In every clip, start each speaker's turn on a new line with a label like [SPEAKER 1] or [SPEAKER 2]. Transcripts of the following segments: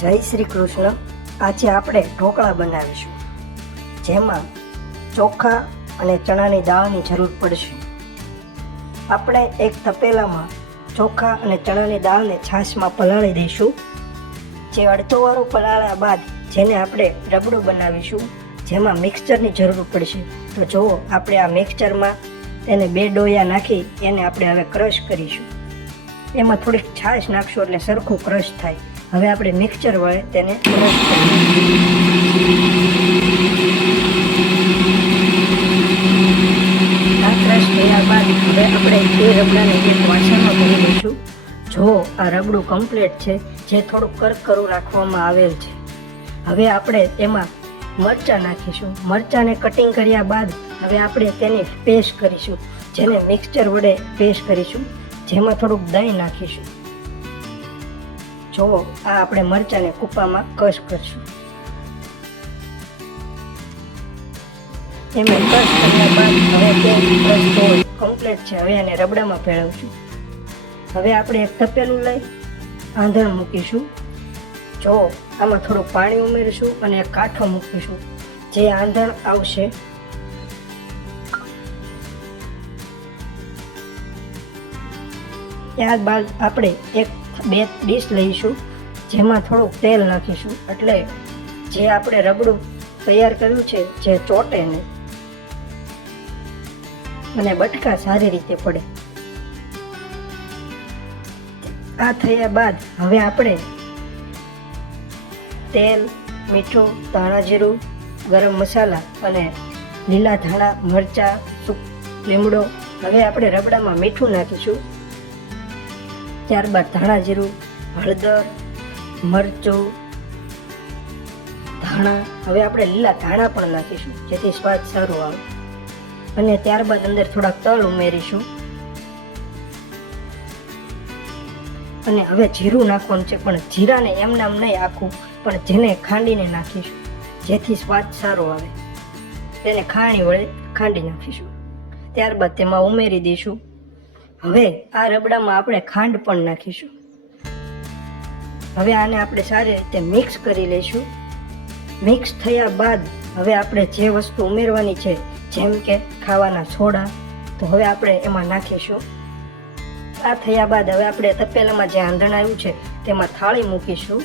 [SPEAKER 1] જય શ્રી કૃષ્ણ. આજે આપણે ઢોકળા બનાવીશું. જેમાં ચોખા અને ચણાની દાળની જરૂર પડશે. આપણે એક તપેલામાં ચોખા અને ચણાની દાળને છાશમાં પલાળી દઈશું. જે અડધો વારો પલાળ્યા બાદ જેને આપણે રબડું બનાવીશું, જેમાં મિક્સચરની જરૂર પડશે. તો જુઓ, આપણે આ મિક્સચરમાં તેને બે ડોયા નાખી એને આપણે હવે ક્રશ કરીશું. એમાં થોડીક છાશ નાખશું એટલે સરખું ક્રશ થાય. હવે આપણે મિક્સચર વડે તેને આ ક્રશ થયા બાદ હવે આપણે એ રબડાને એક વાસણમાં ભરી દઈશું. જો આ રબડું કમ્પ્લીટ છે, જે થોડુંક કરકરું રાખવામાં આવેલ છે. હવે આપણે એમાં મરચાં નાખીશું. મરચાંને કટિંગ કર્યા બાદ હવે આપણે તેની પેસ્ટ કરીશું. જેને મિક્સચર વડે પેસ્ટ કરીશું. જેમાં થોડુંક દહીં નાખીશું. જો આ આપણે મરચાંને કૂપામાં કશ કરશું. એમાં કશ કર્યા બાદ હવે તે કશ કમ્પ્લીટ છે. હવે એને રબડામાં ભેળવશું. હવે આપણે એક તપેલું લઈ આંધણ મૂકીશું. જો આમાં થોડું પાણી ઉમેરીશું અને એક કાંઠો મૂકીશું. જે આંધણ આવશે. ત્યારબાદ આપણે એક બે ડીશ લઈશું, જેમાં થોડુંક તેલ નાખીશું. એટલે જે આપણે રબડું તૈયાર કર્યું છે, જે ચોટે નહીં અને બટકા સારી રીતે પડે. આ થયા બાદ હવે આપણે તેલ, મીઠું, ધાણા જીરું, ગરમ મસાલા અને લીલા ધાણા, મરચાં લીમડો, હવે આપણે રબડામાં મીઠું નાખીશું. ત્યારબાદ ધાણા જીરું, હળદર, મરચું, ધાણા. હવે આપણે લીલા ધાણા પણ નાખીશું, જેથી સ્વાદ સારો આવે. અને ત્યારબાદ અંદર થોડાક તલ ઉમેરીશું. અને હવે જીરું નાખવાનું છે, પણ જીરાને એમનામ નહીં આખું, પણ જેને ખાંડીને નાખીશું, જેથી સ્વાદ સારો આવે. તેને ખાણી વડે ખાંડી નાખીશું. ત્યારબાદ તેમાં ઉમેરી દઈશું. હવે આ રબડામાં આપણે ખાંડ પણ નાખીશું. હવે આને આપણે સારી રીતે મિક્સ કરી લઈશું. મિક્સ થયા બાદ હવે આપણે જે વસ્તુ ઉમેરવાની છે, જેમ કે ખાવાના સોડા, તો હવે આપણે એમાં નાખીશું. આ થયા બાદ હવે આપણે તપેલામાં જે આંધણ આવ્યું છે, તેમાં થાળી મૂકીશું.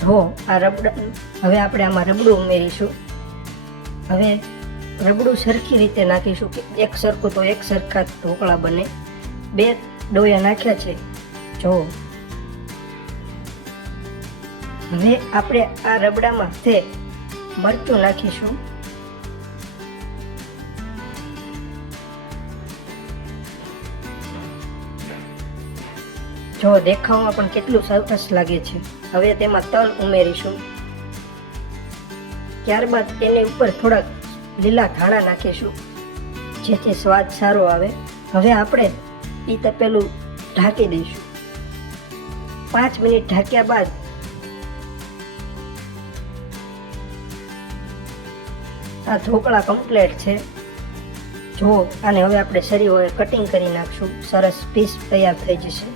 [SPEAKER 1] જો આ રબડા હવે આપણે આમાં રબડું ઉમેરીશું. હવે રબડું સરખી રીતે નાખીશું કે એક સરખું તો એક સરખા ઢોકળા બને. બે ડોયા નાખ્યા છે. જો. હવે આપણે આ રબડામાં તે મરચું નાખીશું. જો, દેખાવમાં પણ કેટલું સરસ લાગે છે. હવે તેમાં તલ ઉમેરીશું. ત્યારબાદ તેની ઉપર થોડાક લીલા ધાણા નાખીશું. જેથી સ્વાદ સારો આવે. હવે આપણે એ તપેલું ઢાંકી દઈશું. પાંચ મિનિટ ઢાંક્યા બાદ આ ઢોકળા કમ્પ્લેટ છે. જો આને હવે આપણે શરી કટિંગ કરી નાખશું. સરસ પીસ તૈયાર થઈ જશે.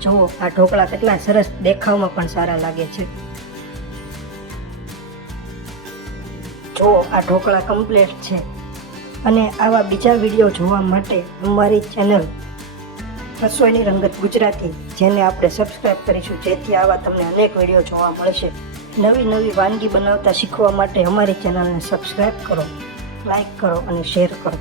[SPEAKER 1] જુઓ આ ઢોકળા કેટલા સરસ દેખાવમાં પણ સારા લાગે છે. જુઓ, આ ઢોકળા કમ્પ્લીટ છે. અને આવા બીજા વીડિયો જોવા માટે અમારી ચેનલ રસોઈની રંગત ગુજરાતી, જેને આપણે સબસ્ક્રાઈબ કરીશું, જેથી આવા તમને અનેક વીડિયો જોવા મળશે. નવી નવી વાનગી બનાવતા શીખવા માટે અમારી ચેનલને સબસ્ક્રાઈબ કરો લાઈક કરો અને શેર કરો.